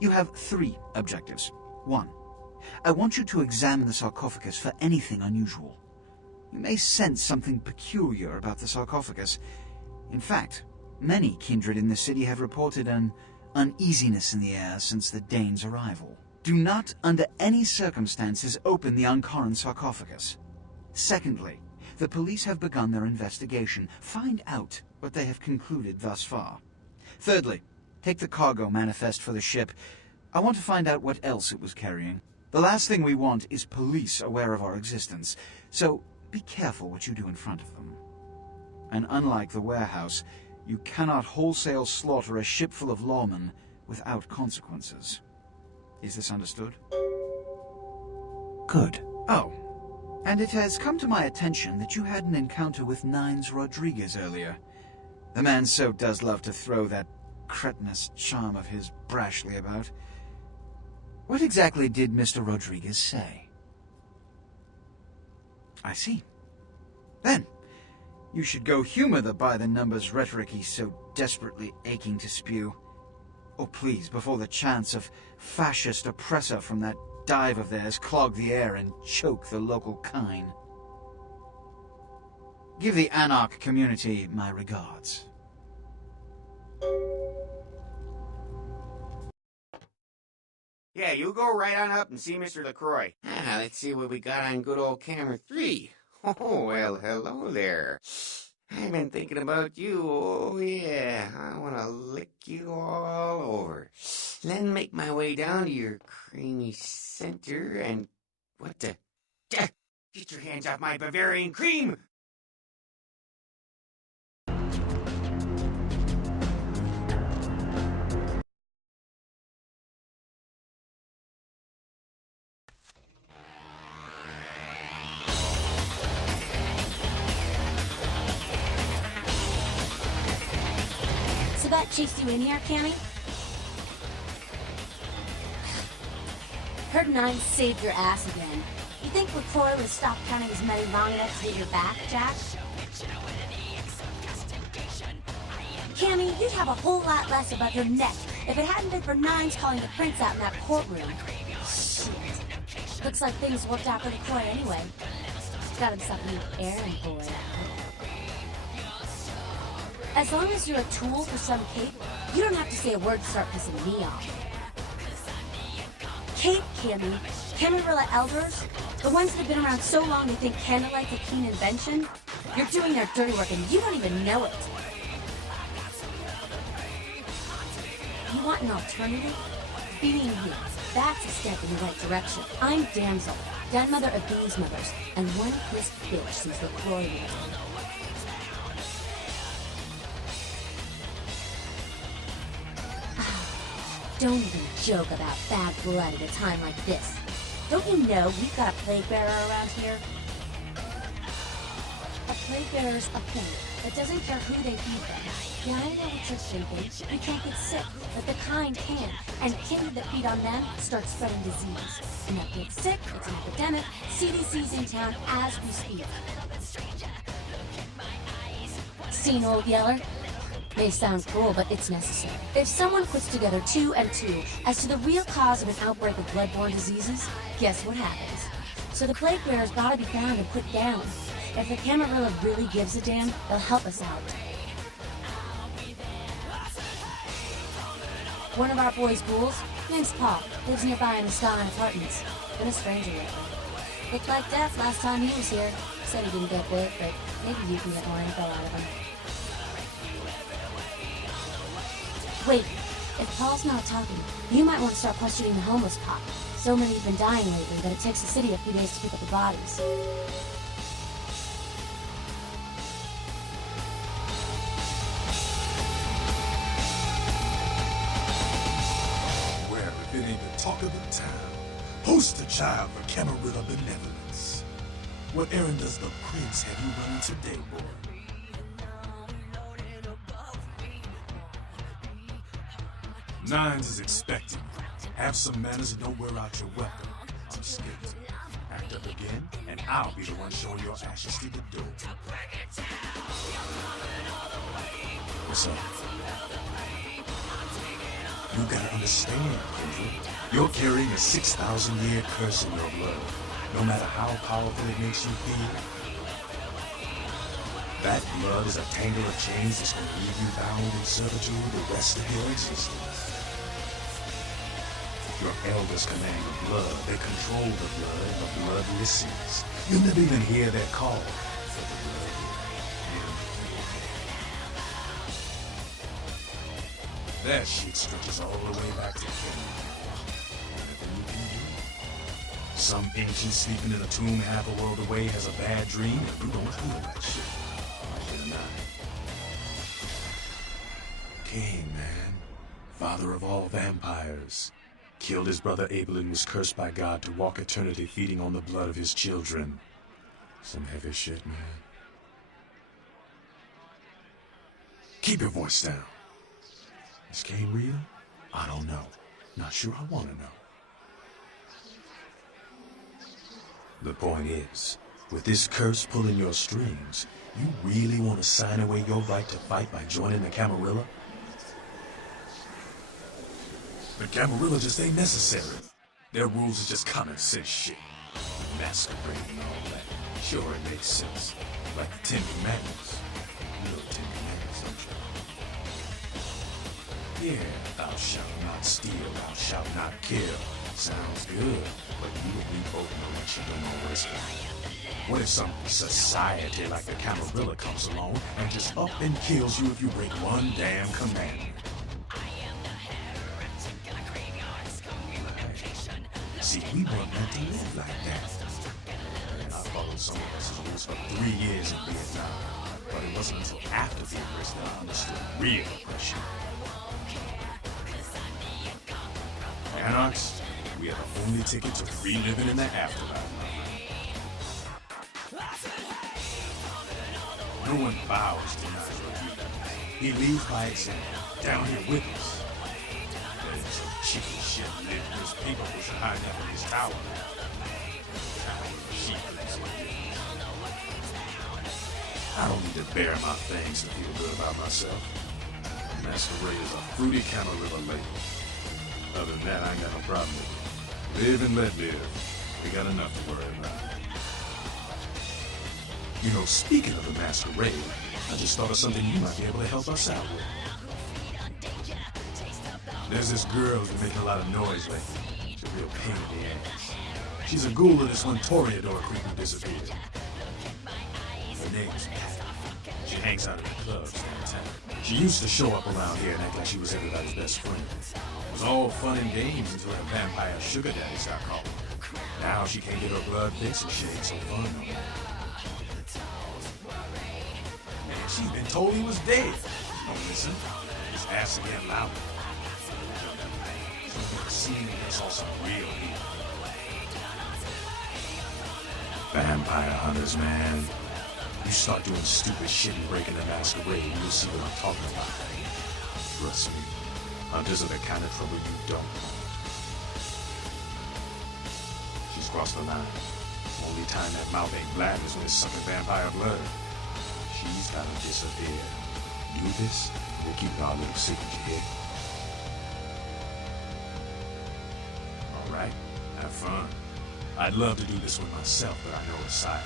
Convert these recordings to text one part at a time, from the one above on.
You have 3 objectives. 1. I want you to examine the sarcophagus for anything unusual. You may sense something peculiar about the sarcophagus. In fact, many kindred in the city have reported an uneasiness in the air since the Danes' arrival. Do not, under any circumstances, open the Ankaran sarcophagus. Secondly, the police have begun their investigation. Find out what they have concluded thus far. Thirdly, take the cargo manifest for the ship. I want to find out what else it was carrying. The last thing we want is police aware of our existence, so be careful what you do in front of them. And unlike the warehouse, you cannot wholesale slaughter a ship full of lawmen without consequences. Is this understood? Good. Oh, and it has come to my attention that you had an encounter with Nines Rodriguez earlier. The man so does love to throw that cretinous charm of his brashly about. What exactly did Mr. Rodriguez say? I see. Then, you should go humor the by-the-numbers rhetoric he's so desperately aching to spew. Oh, please, before the chants of fascist oppressor from that dive of theirs clog the air and choke the local kine. Give the Anarch community my regards. Yeah, you go right on up and see Mr. Lacroix. Let's see what we got on good old camera 3. Oh, well, hello there. I've been thinking about you, oh yeah. I want to lick you all over. Then make my way down to your creamy center and... What the... Get your hands off my Bavarian cream! That chased you in here, Cammy? Heard Nines saved your ass again. You think Lacroix would stop counting his money long enough to get your back, Jack? Cammy, you'd have a whole lot less above your neck if it hadn't been for Nines calling the prince out in that courtroom. Shit. Looks like things worked out for Lacroix anyway. Got himself a new errand boy. As long as you're a tool for some cape, you don't have to say a word to start pissing me off. Cape, Cammy. Camarilla elders? The ones that have been around so long they think candlelight's a keen invention? You're doing their dirty work and you don't even know it. You want an alternative? Being here. That's a step in the right direction. I'm Damsel, grandmother of these mothers, and one pissed bitch since Lacroix was. Don't even joke about bad blood at a time like this. Don't you know we've got a plague bearer around here? A plague bearer's a plague that doesn't care who they feed them. Yeah, I know what you're thinking. We can't get sick, but the kind can. And kindred that feed on them start spreading disease. And that gets sick, it's an epidemic. CDC's in town as we speak. Seen Old Yeller? May sound cruel, but it's necessary. If someone puts together 2 and 2 as to the real cause of an outbreak of bloodborne diseases, guess what happens? So the plague bearer's gotta be found and put down. If the Camarilla really gives a damn, they'll help us out. One of our boys' ghouls, name's Paul, lives nearby in the Stalin Apartments. Been a stranger lately. Looked like death last time he was here. Said he didn't get bit, but maybe you can get more info out of him. Wait, if Paul's not talking, you might want to start questioning the homeless cop. So many have been dying lately that it takes the city a few days to pick up the bodies. Well, if it ain't the talk of the town, poster child for Camarilla benevolence. What errand does the prince have you running today, boy? Nines is expecting you. Have some manners and don't wear out your weapon. I'm scared. Act up again, and I'll be the one showing your ashes to the door. What's up? You gotta understand, Kendra. You're carrying a 6,000-year curse in your blood. No matter how powerful it makes you feel, that blood is a tangle of chains that's gonna leave you bound in servitude the rest of your existence. Your elders command the blood. They control the blood, and the blood listens. You'll never even hear their call, but the blood will. That shit stretches all the way back to Camarilla. Nothing you can do. Some ancient sleeping in a tomb half a world away has a bad dream, and you don't feel that shit. Cain, man. Father of all vampires. Killed his brother Abel and was cursed by God to walk eternity feeding on the blood of his children. Some heavy shit, man. Keep your voice down. Is Cain real? I don't know. Not sure I want to know. The point is, with this curse pulling your strings, you really want to sign away your right to fight by joining the Camarilla? The Camarilla just ain't necessary. Their rules is just common sense shit. Masquerade and all that. Sure, it makes sense. Like the 10 Commandments. You know 10 Commandments, don't you? Yeah, thou shalt not steal, thou shalt not kill. Sounds good, but you and me both know that you don't always lie. What if some society like the Camarilla comes along and just up and kills you if you break one damn commandment? See, we weren't meant to live like that. And I followed someone else's rules for 3 years in Vietnam, but it wasn't until after the arrest that I understood real oppression. Anarchs, we are the only ticket to reliving in the afterlife. No one bows to Nigel. He leads by example, down here with us. There's some chicken shit living those people who should hide up in his tower. I don't need to bare my fangs to feel good about myself. Masquerade is a fruity Camarilla label. Other than that, I ain't got no problem with it. Live and let live. We got enough to worry about. You know, speaking of the Masquerade, I just thought of something you might be able to help us out with. There's this girl who's making a lot of noise lately. She's a real pain in the ass. She's a ghoul of this one Toreador creep who disappeared. Her name's Pat. She hangs out at the clubs downtown. She used to show up around here and act like she was everybody's best friend. It was all fun and games until her vampire sugar daddy stopped calling. Now she can't get her blood fixed and she ain't so fun no more. And she's been told he was dead. Don't listen. His ass again louder. Seeing this also real evil. Vampire hunters, man. You start doing stupid shit and breaking the Masquerade, you'll see what I'm talking about. Trust me, hunters are the kind of trouble you don't want. She's crossed the line. Only time that mouth ain't black is when it's sucking vampire blood. She's gotta disappear. Do this, we'll keep our little secret, you hear? Alright, have fun. I'd love to do this one myself, but I know it's silent.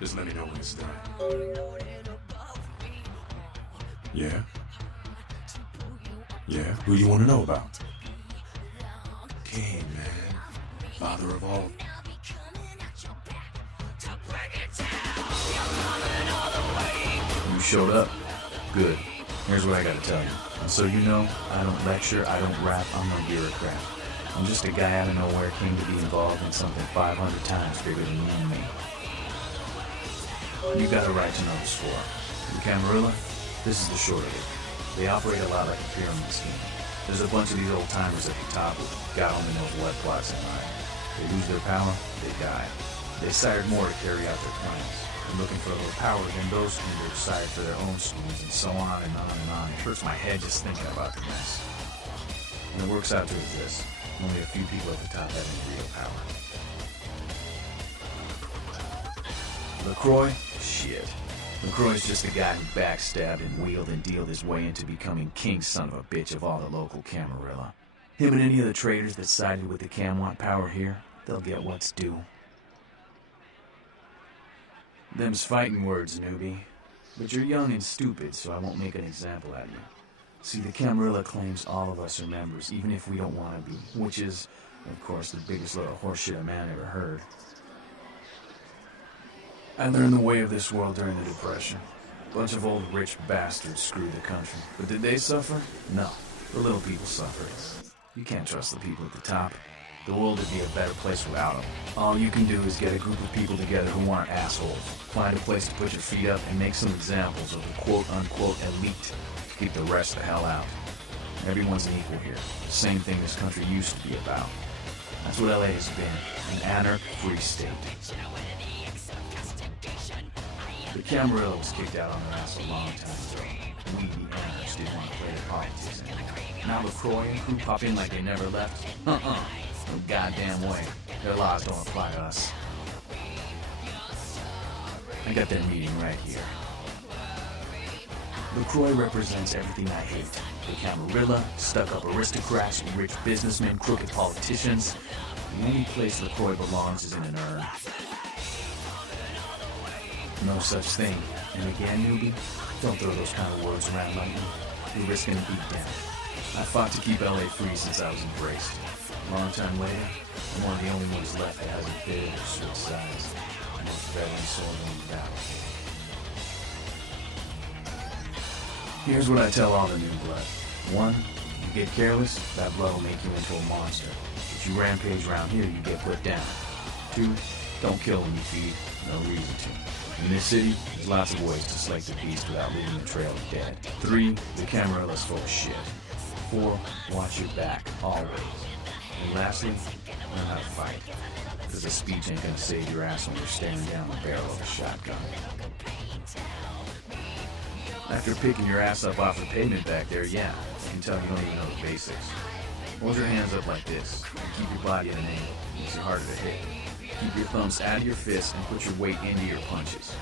Just let me know when it's done. Yeah? Yeah? Who you want to know about? Cain, man. Father of all. You showed up. Good. Here's what I gotta tell you. And so you know, I don't lecture, I don't rap, I'm no bureaucrat. I'm just a guy out of nowhere came to be involved in something 500 times bigger than you and me. You got a right to know the score. The Camarilla, this is the short of it. They operate a lot like a pyramid scheme. There's a bunch of these old timers at the top who God only knows what plots in mind. They lose their power, they die. They sired more to carry out their plans. And looking for a little power, then those leaders sired for their own schemes, and so on and on and on. It hurts my head just thinking about the mess. And it works out to is this. Only a few people at the top have any real power. Lacroix? Shit. Lacroix's just a guy who backstabbed and wheeled and dealed his way into becoming king son of a bitch of all the local Camarilla. Him and any of the traitors that sided with the Cam want power here, they'll get what's due. Them's fighting words, newbie. But you're young and stupid, so I won't make an example out of you. See, the Camarilla claims all of us are members, even if we don't want to be, which is, of course, the biggest load of horseshit a man ever heard. I learned the way of this world during the Depression. A bunch of old rich bastards screwed the country. But did they suffer? No. The little people suffered. You can't trust the people at the top. The world would be a better place without them. All you can do is get a group of people together who aren't assholes. Find a place to put your feet up and make some examples of the quote-unquote elite. Keep the rest the hell out. Everyone's an equal here. The same thing this country used to be about. That's what LA has been. An anarch-free state. The Camarilla was kicked out on their ass a long time ago. We, the anarchists, didn't want to play their politics anymore. Now Lacroix and crew pop in like they never left? No goddamn way. Their laws don't apply to us. I got their meeting right here. Lacroix represents everything I hate. The Camarilla, stuck-up aristocrats, rich businessmen, crooked politicians. The only place Lacroix belongs is in an urn. No such thing. And again, newbie, don't throw those kind of words around like me. You're risking a beat down. I fought to keep LA free since I was embraced. A long time later, I'm one of the only ones left that hasn't bid or switched sides. Most veteran soldier in battle. Here's what I tell all the new blood. 1, you get careless, that blood will make you into a monster. If you rampage around here, you get put down. 2, don't kill when you feed. No reason to. In this city, there's lots of ways to select the beast without leaving a trail of dead. 3, the Camarilla's full of shit. 4, watch your back, always. And lastly, learn how to fight. Because a speech ain't gonna save your ass when you're staring down the barrel of a shotgun. After picking your ass up off the pavement back there, yeah, I can tell you don't even know the basics. Hold your hands up like this, and keep your body at an angle. It makes it harder to hit. Keep your thumbs out of your fists and put your weight into your punches.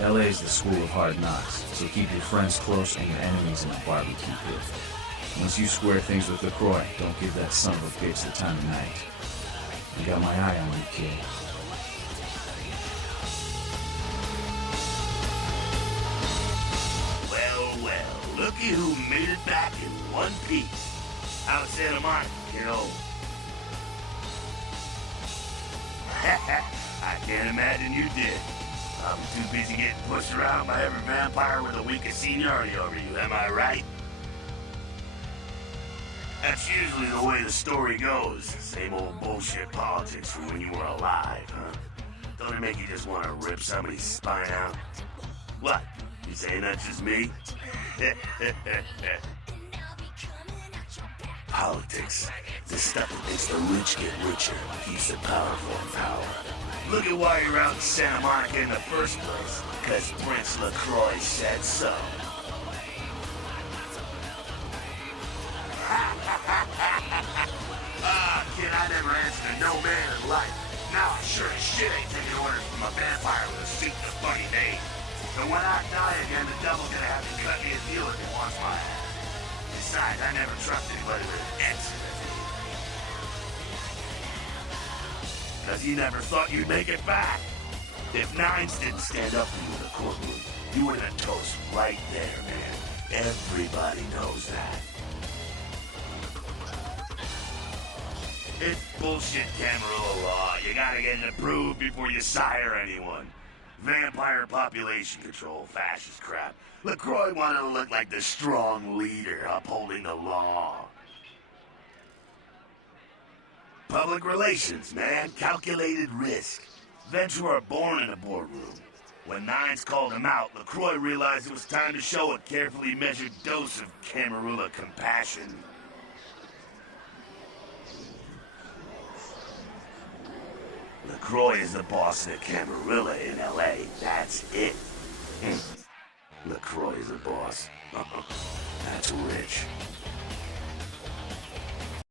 LA's the school of hard knocks, so keep your friends close and your enemies in a barbecue pit. Once you square things with Lacroix, don't give that son of a bitch the time of night. I got my eye on you, kid. Well, looky who made it back in one piece. Out of Santa Monica, you know. I can't imagine you did. I'm too busy getting pushed around by every vampire with the weakest seniority over you, am I right? That's usually the way the story goes. Same old bullshit politics from when you were alive, huh? Don't it make you just want to rip somebody's spine out? What? You saying that's just me? Politics. The stuff that makes the rich get richer, keeps the powerful in power. Look at why you're out in Santa Monica in the first place. Because Prince Lacroix said so. Kid, I never answered to no man in life. Now I sure as shit ain't taking orders from a vampire with a suit and a funny name. And when I die again, the devil's gonna have to cut me a deal if he wants my ass. Besides, I never trust anybody with an X in his name. Because you never thought you'd make it back. If Nines didn't stand up for you in the courtroom, you were the toast right there, man. Everybody knows that. It's bullshit Camarilla law. You gotta get it approved before you sire anyone. Vampire population control, fascist crap. Lacroix wanted to look like the strong leader upholding the law. Public relations, man. Calculated risk. Vets who are born in a boardroom. When Nines called him out, Lacroix realized it was time to show a carefully measured dose of Camarilla compassion. Lacroix is the boss of the Camarilla in LA. That's it. Lacroix is the boss. That's rich.